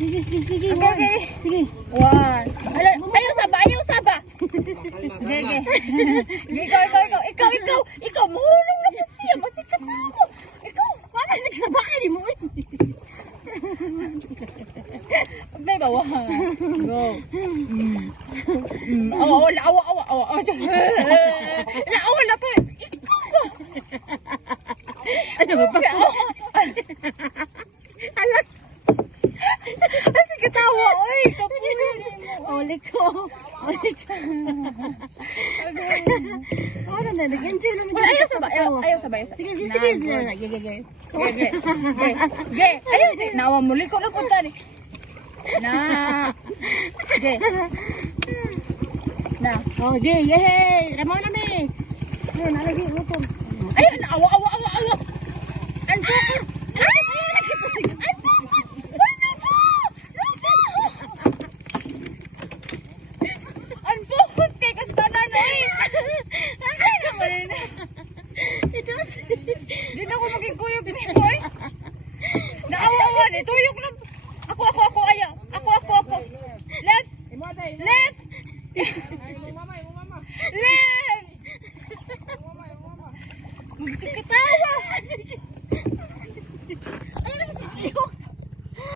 Sige. Sige. One. Ayaw saba, ayaw saba. Sige. Ikaw, mahulong na po siya. Masikat na ako. Ikaw, Paano sa bahay mo? huwag na iba. Go. Awa. Awa na to. Ikaw ba? Ano ba pa? Alat. Kasi katawa, oy. Uli ko. Ano na, nag-enjoy lang. Ayaw saba. Sige. Sige. Ge. Ayaw si. Nawa muli ko na punta ni. Na. Ge. Na. Oh, yay! Ramo na mi. Ayun, nalagay mo to. Ayun, awa. Unfocus. Unfocus. Unfocus kay kastanan, oy. Ay, naman. Di na ako maging kuyog ni boy. Naawa-awa ni tuyok